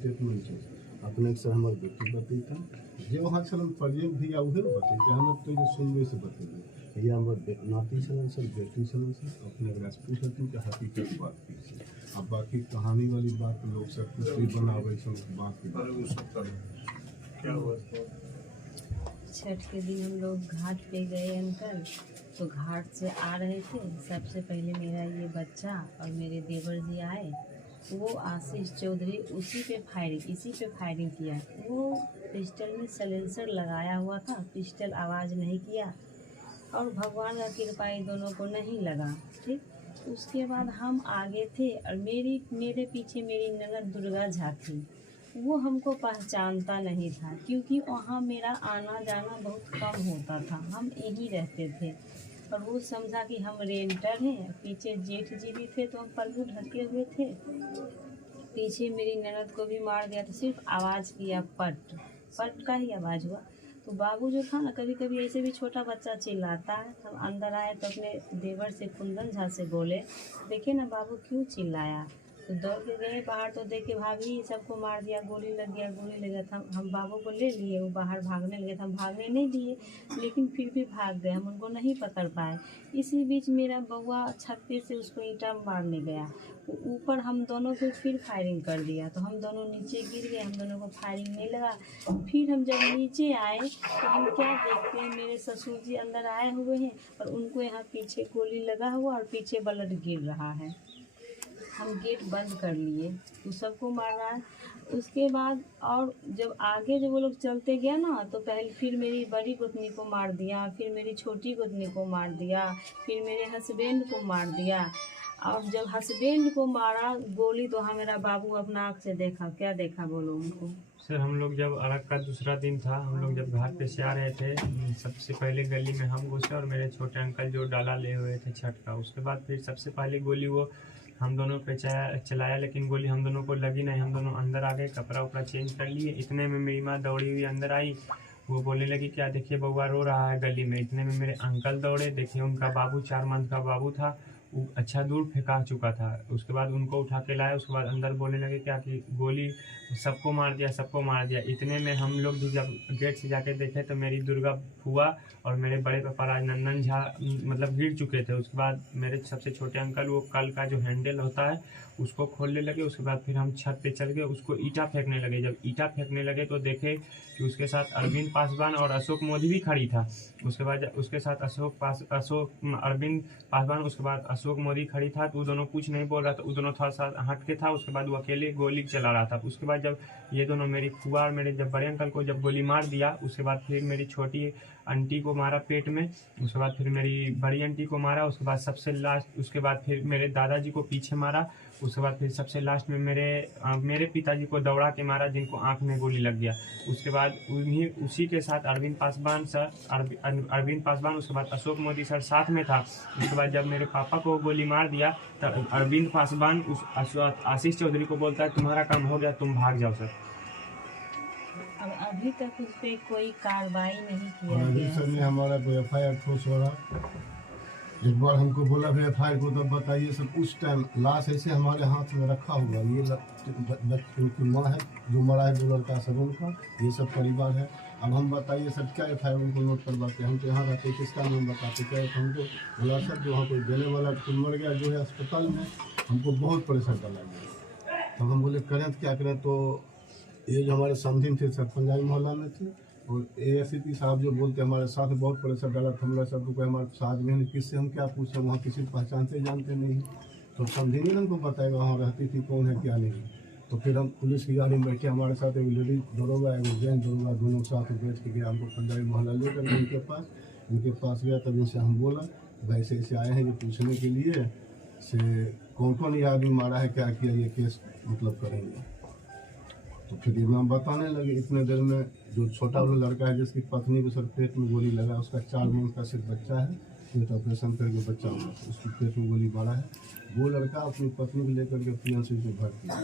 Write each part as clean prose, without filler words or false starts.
Statement है अपने से हमर बेटी बतैता जे वहाँ छलन प्रेजेंट भी या उहे बतैते हम तो ये सुनबे से बतेबे या हमर नाती छलन सर बेटी छलन सर अपने अगर पूछती कि हकीकत बात की छै अब बाकी कहानी वाली बात लोग सब कुछ भी बनावे छन बात की वो सब कर क्या हुआ। छठ के दिन हम लोग घाट पे गए अंकल, तो घाट से आ रहे थे। सबसे पहले मेरा ये बच्चा और मेरे देवर जी आए। वो आशीष चौधरी इसी पे फायरिंग किया। वो पिस्टल में सलेंसर लगाया हुआ था, पिस्टल आवाज़ नहीं किया और भगवान का कृपा इन दोनों को नहीं लगा। ठीक, उसके बाद हम आगे थे और मेरे पीछे मेरी ननद दुर्गा झा थी। वो हमको पहचानता नहीं था क्योंकि वहाँ मेरा आना जाना बहुत कम होता था, हम यहीं रहते थे और वो समझा कि हम रेंटर हैं। पीछे जेठ जी भी थे तो हम पल्लू ढके हुए थे। पीछे मेरी ननद को भी मार दिया, तो सिर्फ आवाज़ किया, पट का ही आवाज़ हुआ। तो बाबू जो था ना, कभी कभी ऐसे भी छोटा बच्चा चिल्लाता है। हम अंदर आए तो अपने देवर से कुंदन झा से बोले, देखिए ना बाबू क्यों चिल्लाया। तो दौड़ के गए बाहर, तो देखे भाभी सबको मार दिया, गोली लग गया था। हम बाबू को ले लिए, वो बाहर भागने लगे थे। हम भागने नहीं दिए लेकिन फिर भी भाग गए, हम उनको नहीं पकड़ पाए। इसी बीच मेरा बउआ छत पे से उसको ईंटा मारने गया, ऊपर हम दोनों पे फिर फायरिंग कर दिया। तो हम दोनों नीचे गिर गए, हम दोनों को फायरिंग नहीं लगा। फिर हम जब नीचे आए तो हम क्या देखते हैं, मेरे ससुर जी अंदर आए हुए हैं और उनको यहाँ पीछे गोली लगा हुआ और पीछे ब्लड गिर रहा है। हम गेट बंद कर लिए, तो सबको मार रहा है। उसके बाद और जब आगे जब वो लोग चलते गया ना, तो पहले फिर मेरी बड़ी गोतनी को मार दिया, फिर मेरी छोटी गोतनी को मार दिया, फिर मेरे हस्बैंड को मार दिया। और जब हस्बैंड को मारा गोली, तो हाँ मेरा बाबू अपना आँख से देखा। क्या देखा बोलो उनको? सर हम लोग जब अरग का दूसरा दिन था, हम लोग जब घाट पे से आ रहे थे, सबसे पहले गली में हम घुसे और मेरे छोटे अंकल जो डाला ले हुए थे छठ का। उसके बाद फिर सबसे पहले गोली वो हम दोनों पे चलाया, लेकिन गोली हम दोनों को लगी नहीं। हम दोनों अंदर आ गए, कपड़ा उपड़ा चेंज कर लिए। इतने में मेरी माँ दौड़ी हुई अंदर आई, वो बोलने लगी क्या देखिए बउआ रो रहा है गली में। इतने में मेरे अंकल दौड़े, देखिए उनका बाबू 4 मंथ का बाबू था, वो अच्छा दूर फेंका चुका था। उसके बाद उनको उठा के लाया। उसके बाद अंदर बोलने लगे क्या कि गोली सबको मार दिया। इतने में हम लोग भी जब गेट से जाके देखे तो मेरी दुर्गा फुआ और मेरे बड़े पापा राजनंदन झा मतलब गिर चुके थे। उसके बाद मेरे सबसे छोटे अंकल वो कल का जो हैंडल होता है उसको खोलने लगे। उसके बाद फिर हम छत पे चल गए, उसको ईंटा फेंकने लगे। जब ईंटा फेंकने लगे तो देखे कि उसके साथ अरविंद पासवान और अशोक मोदी भी खड़ी था। उसके बाद उसके साथ अरविंद पासवान, उसके बाद अशोक मोदी खड़ी था। तो वो दोनों कुछ नहीं बोल रहा था, वो दोनों थोड़ा सा हट के था। उसके बाद वो अकेले गोली चला रहा था। उसके बाद जब ये दोनों मेरी फुआ और मेरे जब बड़े अंकल को जब गोली मार दिया, उसके बाद फिर मेरी छोटी आंटी को मारा पेट में। उसके बाद फिर मेरी बड़ी आंटी को मारा। उसके बाद सबसे लास्ट, उसके बाद फिर मेरे दादाजी को पीछे मारा। उसके बाद फिर सबसे लास्ट में मेरे पिताजी को दौड़ा के मारा, जिनको आंख में गोली लग गया। उसके बाद उसी के साथ अरविंद पासवान, उसके बाद अशोक मोदी सर साथ में था। उसके बाद जब मेरे पापा को गोली मार दिया तब अरविंद पासवान उस आशीष चौधरी को बोलता है तुम्हारा काम हो गया, तुम भाग जाओ सर। अब अभी तक उस पर कोई कार्रवाई नहीं किया गया। सर ने हमारा कोई FIR ठोस हो रहा। एक बार हमको बोला FIR को, तब बताइए सर उस टाइम लाश ऐसे हमारे हाथ में रखा हुआ। ये उनकी माँ है जो मरा है, 2 लड़का सब उनका, ये सब परिवार है। अब हम बताइए सर क्या FIR उनको नोट करवाते, हम तो यहाँ रहते, किसका नाम बताते। क्या हमको बोला सर जो वहाँ कोई देने वाला कोई मर गया जो है अस्पताल में, हमको बहुत परेशान डाला गया। तब हम बोले करें तो क्या करें। तो ये जो हमारे समधिन थे सर पंजाबी मोहल्ला में थे, और ASP साहब जो बोलते हमारे साथ बहुत प्रेशर डाला था। हमारे साथ कोई हमारे साथ में नहीं, किससे हम क्या पूछे, वहाँ किसी को पहचानते जानते नहीं। तो समझेंगे ना, हमको बताएगा वहाँ रहती थी कौन है क्या नहीं। तो फिर हम पुलिस की गाड़ी में बैठे, हमारे साथ एक लेडीज दरोगा एक जेंट्स दरोगा, दोनों साथ बैठ के गया। हमको पंजाबी मोहल्ला लेकर उनके पास गया। तब उनसे हम बोला वैसे ऐसे आए हैं ये पूछने के लिए से कौन ये आदमी मारा है, क्या किया, ये केस मतलब करेंगे। तो फिर ये नाम बताने लगे। इतने देर में जो छोटा वाला लड़का है जिसकी पत्नी को सर पेट में गोली लगा, उसका 4 मंथ का सिर्फ बच्चा है, पेट ऑपरेशन करके बच्चा हुआ, उसकी पेट में गोली मारा है। वो लड़का अपनी पत्नी को लेकर के PNC में भर्ती है।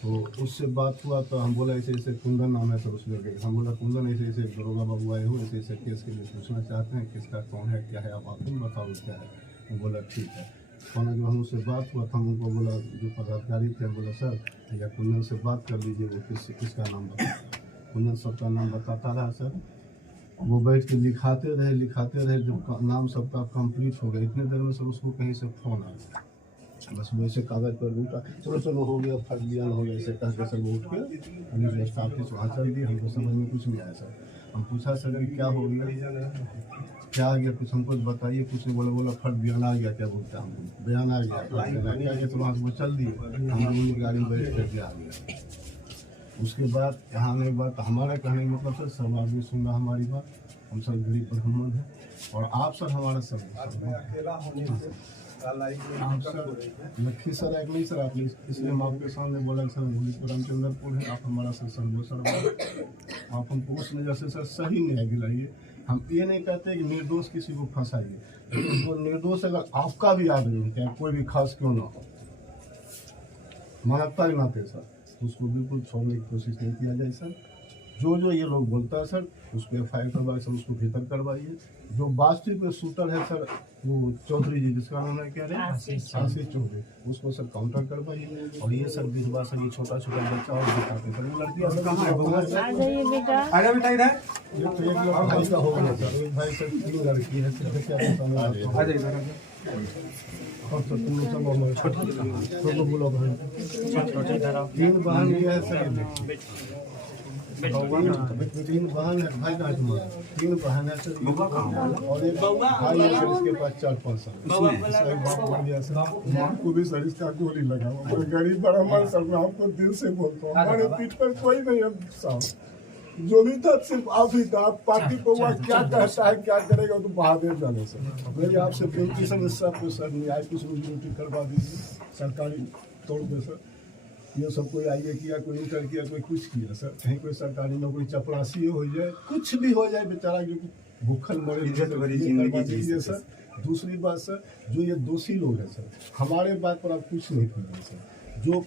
तो उससे बात हुआ तो हम बोला ऐसे ऐसे कुंदन नाम है सर उस लड़के का। हम बोला कुंदन ऐसे ऐसे दरोगा बाबू आए हो, ऐसे ऐसे केस के लिए पूछना चाहते हैं, किसका कौन है क्या है, आप आकर बताओ क्या है। वो बोला ठीक है। खाना जब हम उससे बात हुआ था हम उनको बोला जो पदाधिकारी थे बोला सर या कुंदन से बात कर लीजिए वो किसका नाम बता। कुंदन सबका नाम बताता रहा सर। वो बैठ के लिखाते रहे जब नाम सबका कंप्लीट हो गया इतने देर में सर उसको कहीं से फ़ोन आ गया। बस वैसे कागज़ पर उठा चलो हो गया फट दिया हो गया ऐसे कह के सर वो उठ के पुलिस स्टाफ के वहाँ चल दिए। हमको समझ में कुछ नहीं आया सर। हम पूछा सर कि क्या हो गया क्या आ गया कुछ हमको बताइए। कुछ नहीं बोला फट बयान आ गया क्या बोलते हैं हमको बयान आ गया तो वहाँ से वो चल दिए। हम लोगों की गाड़ी में बैठ कर आ गया। उसके बाद यहाँ आने के बाद हमारा कहने का मतलब सर सब आदमी सुन रहा हमारी बात। हम सर गरीब ब्राह्मण हैं और आप सर हमारा सब आप सर लखी सर एक नहीं सर आपने इसलिए हम आपके सामने बोला सर रामचंद्रपुर है आप हमारा सर सर्वोसर आप हमको उस वजह से सर सही न्याय दिलाइए। हम ये नहीं कहते कि निर्दोष किसी को फंसाइए लेकिन वो निर्दोष अगर आपका भी आदमी है चाहे कोई भी खास क्यों ना हो मानवता के नाते सर उसको बिल्कुल छोड़ने की कोशिश नहीं किया जाए सर। जो ये लोग बोलता है सर उसको FIR करवाइए सर उसको भीतर करवाइए। जो वास्तविक में शूटर है सर वो चौधरी जी जिसका नाम है क्या है आशीष चौधरी उसको सर काउंटर करवाइए। और ये सर विधवा सर ये छोटा बच्चा और दिखाते सर वो लड़कियाँ सर आ जाइए बेटा आजा बेटा इधर ये तो एक लोग भाई का हो गया सर एक भाई सर 3 लड़की है सर क्या बताना आ जाइए इधर और सर तुम लोग सब हमारे छोटे बोलो भाई 3 बहन ये है सर 3 बहन है भाई का तुम्हारा 3 बहन है सर और एक भाई है सर इसके पास 4-5 साल इसका एक बाप मर गया सर मां को भी सर इसका गोली लगा हुआ गरीब ब्राह्मण सर मैं आपको दिल से बोलता हूँ हमारे पीठ पर कोई नहीं है साहब जो भी था सिर्फ आप ही था। आप पार्टी को हुआ क्या कहता है क्या करेगा तो बहादुर जाने सर मेरी आपसे बेनती सर सबको सर न्याय की ड्यूटी करवा दीजिए सरकारी तौर पर सर। ये सब कोई आइए किया कोई इंटर किया कोई कुछ किया सर कहीं कोई सरकारी नौकरी चपरासी हो जाए कुछ भी हो जाए बेचारा क्योंकि भूखल मरे सर। दूसरी बात सर जो ये दोषी लोग हैं सर हमारे बात पर आप कुछ नहीं कीजिए सर। जो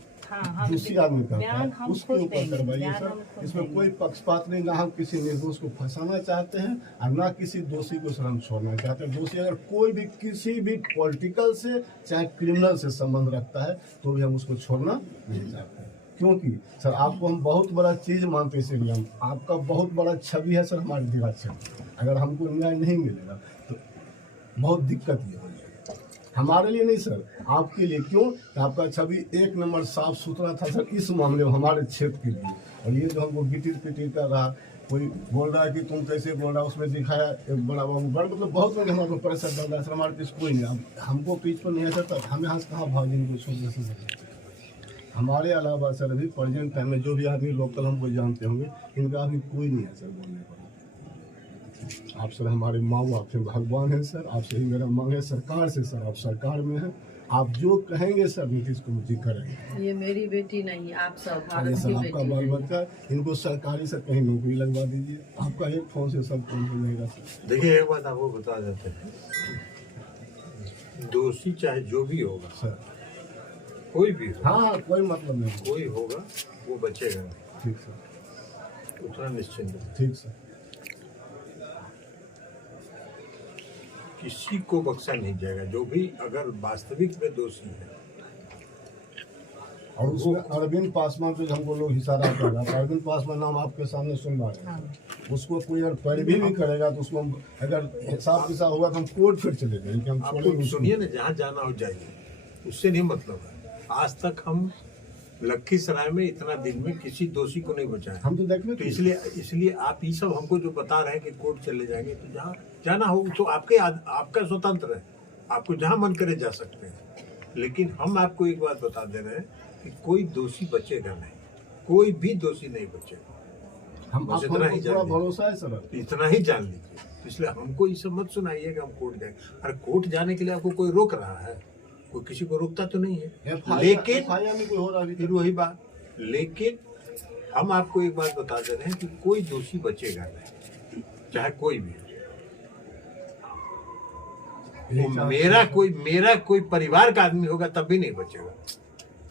दूसरी आदमी करता है उसके ऊपर करवाइए सर। इसमें कोई पक्षपात नहीं ना हम किसी निर्दोष को फंसाना चाहते हैं और ना किसी दोषी को सर हम छोड़ना चाहते हैं। दोषी अगर कोई भी किसी भी पॉलिटिकल से चाहे क्रिमिनल से संबंध रखता है तो भी हम उसको छोड़ना नहीं चाहते क्योंकि सर आपको हम बहुत बड़ा चीज़ मानते हैं इसीलिए हम आपका बहुत बड़ा छवि है सर हमारे जिला क्षेत्र। अगर हमको न्याय नहीं मिलेगा तो बहुत दिक्कत ये हो जाएगी हमारे लिए नहीं सर आपके लिए। क्यों आपका छवि 1 नंबर साफ सुथरा था सर इस मामले में हमारे क्षेत्र के लिए। और ये जो हमको गिटिर पिटिर कर रहा कोई बोल रहा है कि तुम कैसे बोल रहा उसमें दिखाया एक बड़ा मतलब बहुत लोग हमारे प्रेशर डाल रहा है सर। हमारे पीछे कोई नहीं हमको पीछ पर नहीं है सर हम यहाँ से कहाँ भाग जिनको छोड़ से हमारे अलावा सर अभी प्रेजेंट टाइम में जो भी आदमी लोकल हमको जानते होंगे इनका अभी कोई नहीं है सर बोलने पर। आप सर हमारे माँ बाप हैं भगवान हैं सर आपसे ही मेरा मांग है सरकार से सर आप सरकार में हैं आप जो कहेंगे सर नीतीश कुमार जी करेंगे। ये मेरी बेटी नहीं आप सब अरे सर आपका बाल बच्चा इनको सरकारी सर कहीं नौकरी लगवा दीजिए आपका एक फोन से सब काम हो जाएगा सर। देखिए एक बात आपको बता देते हैं दोषी चाहे जो भी होगा सर कोई भी हो हाँ कोई मतलब नहीं कोई होगा वो बचेगा ठीक सर उतना निश्चिंत है। ठीक सर किसी को बख्शा नहीं जाएगा जो भी अगर वास्तविक में दोषी है। और उसमें अरविंद पासवान पे हमको लोग इशारा कर रहा था अरविंद पासवान नाम आपके सामने सुन रहा है उसको कोई अगर पैरवी भी करेगा तो उसको अगर हिसाब किताब होगा तो हम कोर्ट फिर चले जाएंगे हम आप सुनिए ना जहाँ जाना हो जाइए उससे नहीं मतलब है। आज तक हम लखीसराय में इतना दिन में किसी दोषी को नहीं बचाया हम तो देखने तो इसलिए आप ये सब हमको जो बता रहे हैं कि कोर्ट चले जाएंगे तो जहाँ जाना हो तो आपका स्वतंत्र है आपको जहाँ मन करे जा सकते हैं। लेकिन हम आपको एक बात बता दे रहे हैं कि कोई दोषी बचेगा नहीं कोई भी दोषी नहीं बचेगा। हम बस इतना ही पूरा भरोसा है सर इतना ही जान लीजिए। इसलिए हमको ये सब मत सुनाइए कि हम कोर्ट जाए। अरे कोर्ट जाने के लिए आपको कोई रोक रहा है कोई किसी को रोकता तो नहीं है। लेकिन कोई हो रहा फिर वही बात लेकिन हम आपको एक बात बता दे रहे हैं कि कोई दोषी बचेगा नहीं चाहे कोई भी हो। मेरा कोई परिवार का आदमी होगा तब भी नहीं बचेगा।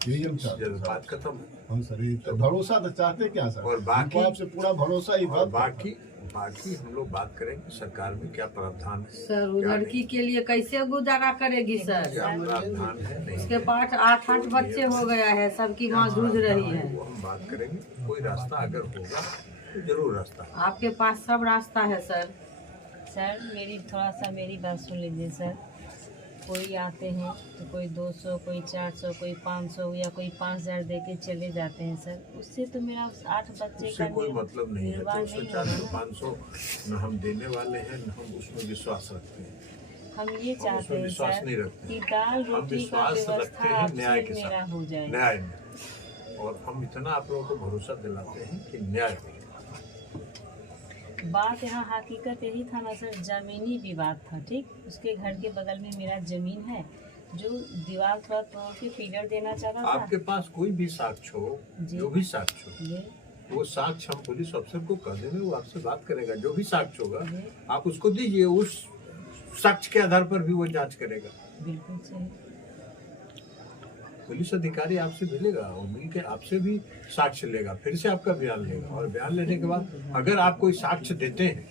यही हम चाहते जब बात खत्म है हम सर ये तो भरोसा तो चाहते क्या सर और बाकी आपसे पूरा भरोसा ही और बाकी बाकी हम लोग बात करेंगे सरकार में क्या प्रावधान है, सर वो क्या लड़की के लिए कैसे गुजारा करेगी सर? क्या प्रावधान है नहीं उसके पास 8 बच्चे हो गया है, सबकी माँ जूझ रही है। वो हम बात करेंगे। कोई रास्ता अगर होगा तो जरूर रास्ता है। आपके पास सब रास्ता है सर। सर मेरी बात सुन लीजिए सर। कोई आते हैं तो कोई 200, कोई 400, कोई 500 या कोई 5000 दे के चले जाते हैं सर। उससे तो मेरा 8 बच्चे उससे का कोई मतलब नहीं है। निर्वाह 200, नहीं 400, होगा। 500 न हम देने वाले हैं न हम उसमें विश्वास रखते हैं। हम ये हम चाहते उसमें हैं विश्वास सर नहीं रखते। कि दाल हम रोटी का विश्वास रखते व्यवस्था हैं न्याय आपसे के मेरा साथ, हो जाए। न्याय में। और हम इतना आप लोगों को भरोसा दिलाते हैं कि न्याय हो। बात यहाँ हकीकत यही था ना सर, जमीनी विवाद था। ठीक, उसके घर के बगल में मेरा जमीन है, जो दीवार थोड़ा तोड़ के पिलर देना चाह रहा था। आपके पास कोई भी साक्ष्य हो, जी। जो भी साक्ष्य हो, ये वो साक्ष्य हम पुलिस अफसर को कह देंगे, वो आपसे बात करेगा। जो भी साक्ष्य होगा जी। आप उसको दीजिए, उस साक्ष्य के आधार पर भी वो जांच करेगा। बिल्कुल सही। पुलिस अधिकारी आपसे मिलेगा और मिलकर आपसे भी साक्ष्य लेगा, फिर से आपका बयान लेगा, और बयान लेने के बाद अगर आप कोई साक्ष्य देते हैं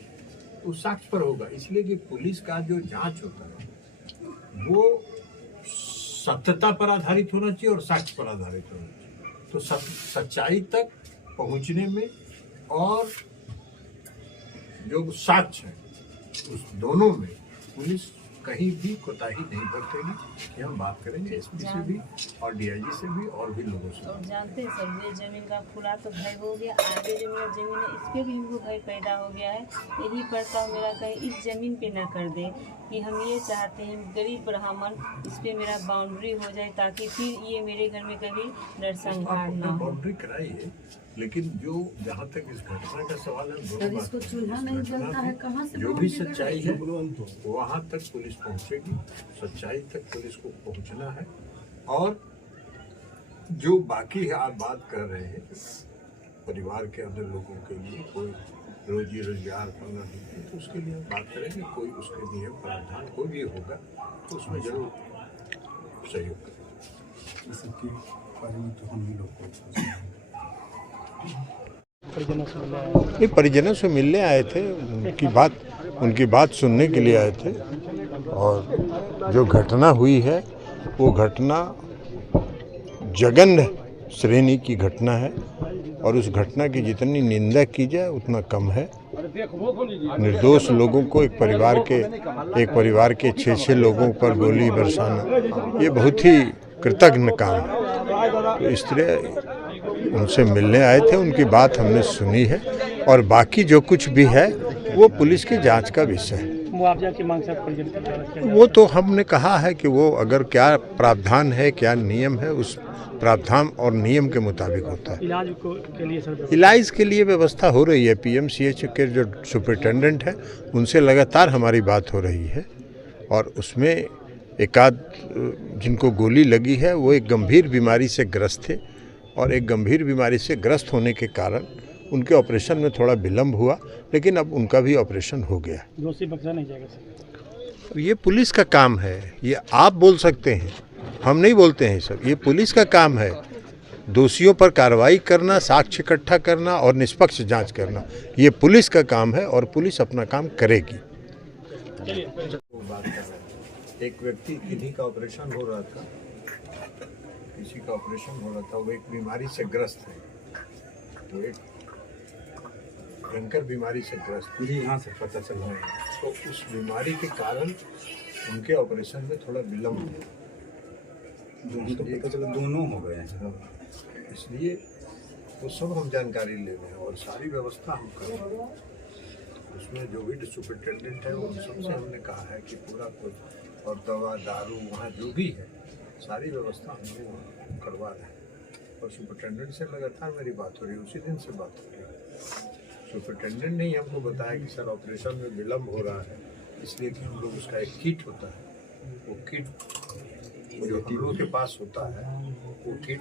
तो उस साक्ष्य पर होगा। इसलिए कि पुलिस का जो जांच होता है वो सत्यता पर आधारित होना चाहिए और साक्ष्य पर आधारित होना चाहिए। तो सच्चाई तक पहुंचने में और जो साक्ष्य है उस दोनों में पुलिस कहीं भी कोताही नहीं बरतेगी। ये हम बात करेंगे एसपी से भी और डीआईजी से भी और भी लोगों से। और जानते हैं सर, ये जमीन का खुला तो भय हो गया, आगे जो मेरा जमीन है इस पे भी हमको भय पैदा हो गया है। यही प्रस्ताव मेरा कहीं इस जमीन पे न कर दे कि हम ये चाहते हैं गरीब ब्राह्मण इस पे मेरा बाउंड्री हो जाए, ताकि फिर ये मेरे घर में कभी नरसंहार न हो। बाउंड्री कराई है, लेकिन जो जहाँ तक इस घटना का सवाल है, दोनों सर इसको बात चूल्हा इस नहीं घटना जलता में है, कहाँ से जो भी बाउंड्री सच्चाई लगाएंगे? है वहाँ तक पुलिस पहुँचेगी। सच्चाई तक पुलिस को पहुँचना है। और जो बाकी है, आप बात कर रहे हैं परिवार के अंदर लोगों के लिए कोई रोजी रोजगार करना नहीं, तो उसके लिए हम बात करेंगे। कोई उसके नियम प्रावधान कोई भी होगा तो उसमें जरूर सहयोग करें। इस सबके बारे में तो हम ही लोग को नहीं, परिजनों से मिलने आए थे, उनकी बात सुनने के लिए आए थे। और जो घटना हुई है वो घटना जघन्य श्रेणी की घटना है, और उस घटना की जितनी निंदा की जाए उतना कम है। निर्दोष लोगों को एक परिवार के 6 लोगों पर गोली बरसाना ये बहुत ही कृतघ्न काम है। तो इस तरह उनसे मिलने आए थे, उनकी बात हमने सुनी है, और बाकी जो कुछ भी है वो पुलिस की जांच का विषय है। मुआवजा की मांग से वो तो हमने कहा है कि वो अगर क्या प्रावधान है, क्या नियम है, उस प्रावधान और नियम के मुताबिक होता है। इलाज के लिए व्यवस्था हो रही है। पीएमसीएच के जो सुपरिटेंडेंट है उनसे लगातार हमारी बात हो रही है, और उसमें एकाध जिनको गोली लगी है वो एक गंभीर बीमारी से ग्रस्त थे, और एक गंभीर बीमारी से ग्रस्त होने के कारण उनके ऑपरेशन में थोड़ा विलम्ब हुआ, लेकिन अब उनका भी ऑपरेशन हो गया। दोषी बख्शा नहीं जाएगा सर। ये पुलिस का काम है, ये आप बोल सकते हैं, हम नहीं बोलते हैं सर। ये पुलिस का काम है दोषियों पर कार्रवाई करना, साक्ष्य इकट्ठा करना और निष्पक्ष जांच करना। ये पुलिस का काम है और पुलिस अपना काम करेगी। एक व्यक्ति किन्हीं का ऑपरेशन हो रहा था, किसी का ऑपरेशन हो रहा था, वो एक बीमारी से ग्रस्त है, वो एक भयंकर बीमारी से ग्रस्त मुझे यहाँ से पता चल रहा है। तो उस बीमारी के कारण उनके ऑपरेशन में थोड़ा विलम्ब हुआ, तो पता चला दोनों हो गए हैं। इसलिए वो सब हम जानकारी ले रहे हैं और सारी व्यवस्था हम कर रहे हैं। उसमें जो भी सुपरिटेंडेंट है उन सबसे हमने कहा है कि पूरा कुछ और दवा दारू वहाँ जो भी है सारी व्यवस्था हम लोग करवा रहे हैं। और सुपरिटेंडेंट से लगातार मेरी बात हो रही है, उसी दिन से बात हो रही है। सुपरिटेंडेंट ने ही हमको बताया कि सर ऑपरेशन में विलम्ब हो रहा है, इसलिए कि हम लोग उसका एक किट होता है, वो किट जो हम लोग के पास होता है वो किट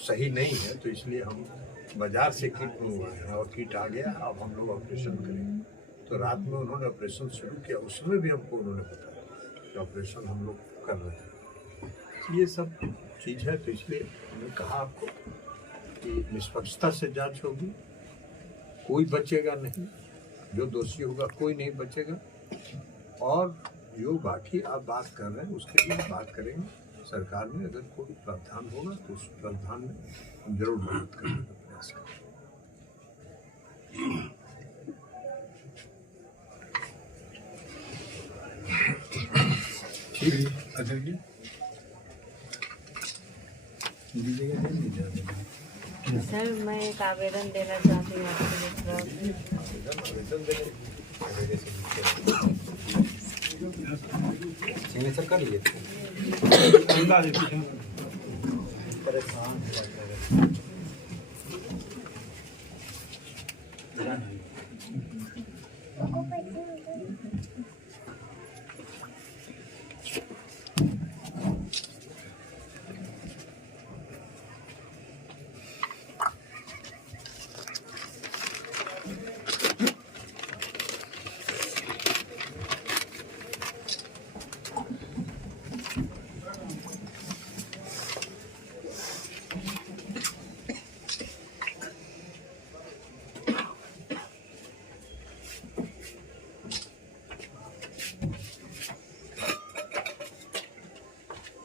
सही नहीं है, तो इसलिए हम बाजार से किट मंगवाए हैं और किट आ गया। अब हम लोग ऑपरेशन करेंगे। तो रात में उन्होंने ऑपरेशन शुरू किया, उसमें भी हमको उन्होंने बताया कि ऑपरेशन हम लोग कर रहे हैं। ये सब चीज़ है, तो इसलिए हमने कहा आपको कि निष्पक्षता से जांच होगी, कोई बचेगा नहीं। जो दोषी होगा कोई नहीं बचेगा। और जो बाकी आप बात कर रहे हैं उसके लिए बात करेंगे सरकार में, अगर कोई प्रावधान होगा तो उस प्रावधान में हम जरूर मदद करने का प्रयास करेंगे। ठीक है, अजय जी सर मैं एक आवेदन देना चाहती हूँ आपके तरफ। सिग्नेचर कर लिए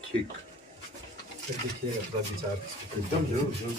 ठीक, देखिएगा थोड़ा विचार एकदम जरूर जरूर।